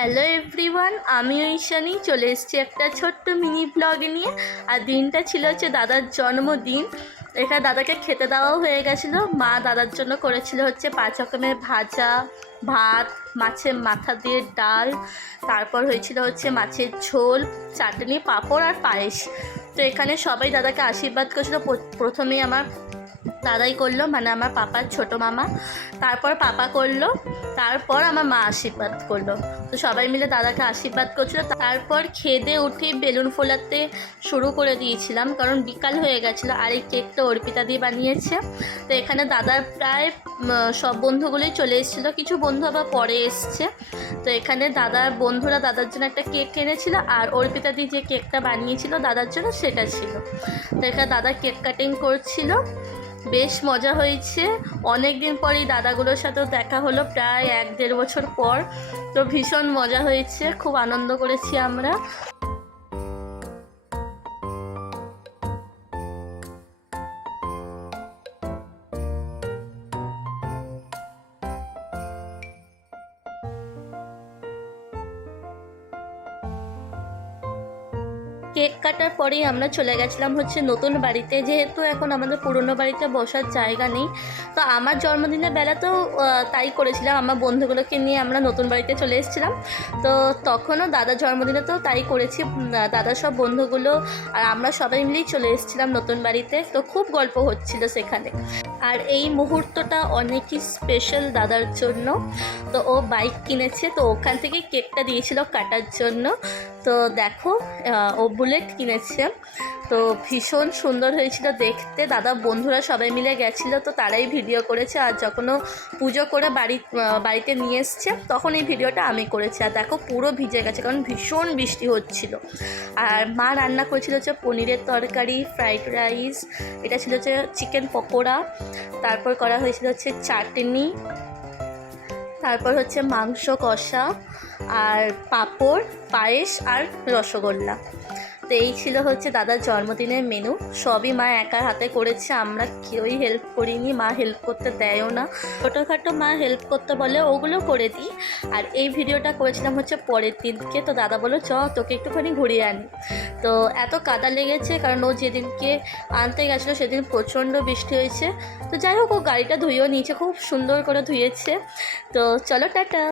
Hello everyone, আমি ঈশানী চলে এসেছি একটা ছোট্ট মিনি ব্লগ নিয়ে। আর দিনটা ছিল হচ্ছে দাদার জন্মদিন। এখানে দাদাকে খেতে দেওয়াও হয়ে গেছিলো। মা দাদার জন্য করেছিল হচ্ছে 5 রকমের ভাজা, ভাত, মাছের মাথা দিয়ে ডাল, তারপর হয়েছিল হচ্ছে মাছের ঝোল, চাটনি, পাঁপড় আর পায়েস। তো এখানে সবাই দাদাকে আশীর্বাদ করেছিল। প্রথমেই আমার দাদাই করলো, মানে আমার পাপার ছোটো মামা, তারপর পাপা করলো, তারপর আমার মা আশীর্বাদ করলো। তো সবাই মিলে দাদাকে আশীর্বাদ করছিলো। তারপর খেদে উঠে বেলুন ফোলাতে শুরু করে দিয়েছিলাম, কারণ বিকাল হয়ে গেছিলো। আর এই কেকটা অর্পিতা দিয়ে বানিয়েছে। তো এখানে দাদার প্রায় সব বন্ধুগুলোই চলে এসেছিলো, কিছু বন্ধু আবার পরে এসছে। তো এখানে দাদার বন্ধুরা দাদার জন্য একটা কেক এনেছিল, আর অর্পিতা দিয়ে যে কেকটা বানিয়েছিল দাদার জন্য সেটা ছিল। তো এখানে দাদা কেক কাটিং করছিল, বেশ মজা হয়েছে। অনেক দিন পরেই দাদাগুলোর সাথেও দেখা হলো, প্রায় 1-1.5 বছর পর। তো ভীষণ মজা হয়েছে, খুব আনন্দ করেছি আমরা। কেক কাটার পরেই আমরা চলে গেছিলাম হচ্ছে নতুন বাড়িতে, যেহেতু এখন আমাদের পুরনো বাড়িতে বসার জায়গা নেই। তো আমার জন্মদিনের বেলাতেও তাই করেছিলাম, আমার বন্ধুগুলোকে নিয়ে আমরা নতুন বাড়িতে চলে এসেছিলাম। তো তখনও দাদার জন্মদিনে তো তাই করেছি, দাদার সব বন্ধুগুলো আর আমরা সবাই মিলেই চলে এসেছিলাম নতুন বাড়িতে। তো খুব গল্প হচ্ছিল সেখানে। আর এই মুহূর্তটা অনেকই স্পেশাল দাদার জন্য। তো ও বাইক কিনেছে, তো ওখান থেকে কেকটা দিয়েছিল কাটার জন্য। তো দেখো, ও বুলেট কিনেছে। তো ভীষণ সুন্দর হয়েছিল দেখতে। দাদা বন্ধুরা সবাই মিলে গেছিলো, তো তারাই ভিডিও করেছে। আর যখন ও পুজো করে বাড়িতে নিয়ে এসছে, তখন এই ভিডিওটা আমি করেছি। আর দেখো পুরো ভিজে গেছে, কারণ ভীষণ বৃষ্টি হচ্ছিল। আর মা রান্না করেছিল হচ্ছে পনিরের তরকারি, ফ্রাইড রাইস, এটা ছিল হচ্ছে চিকেন পকোড়া, তারপর করা হয়েছিল হচ্ছে চাটনি, তারপর হচ্ছে মাংস কষা, আর পাঁপড়, পায়েস আর রসগোল্লা। তো এই ছিল হচ্ছে দাদার জন্মদিনের মেনু। সবই মা একার হাতে করেছে, আমরা কেউই হেল্প করিনি। মা হেল্প করতে দেয়ও না, ছোটোখাটো মা হেল্প করতে বলে ওগুলো করে দিই। আর এই ভিডিওটা করেছিলাম হচ্ছে পরের দিনকে। তো দাদা বললো চ তোকে একটুখানি ঘুরিয়ে আনি। তো এত কাদা লেগেছে, কারণ ও যেদিনকে আনতে গেছিলো সেদিন প্রচণ্ড বৃষ্টি হয়েছে। তো যাই হোক, ও গাড়িটা ধুয়েও নিয়েছে, খুব সুন্দর করে ধুয়েছে। তো চলো টাটা।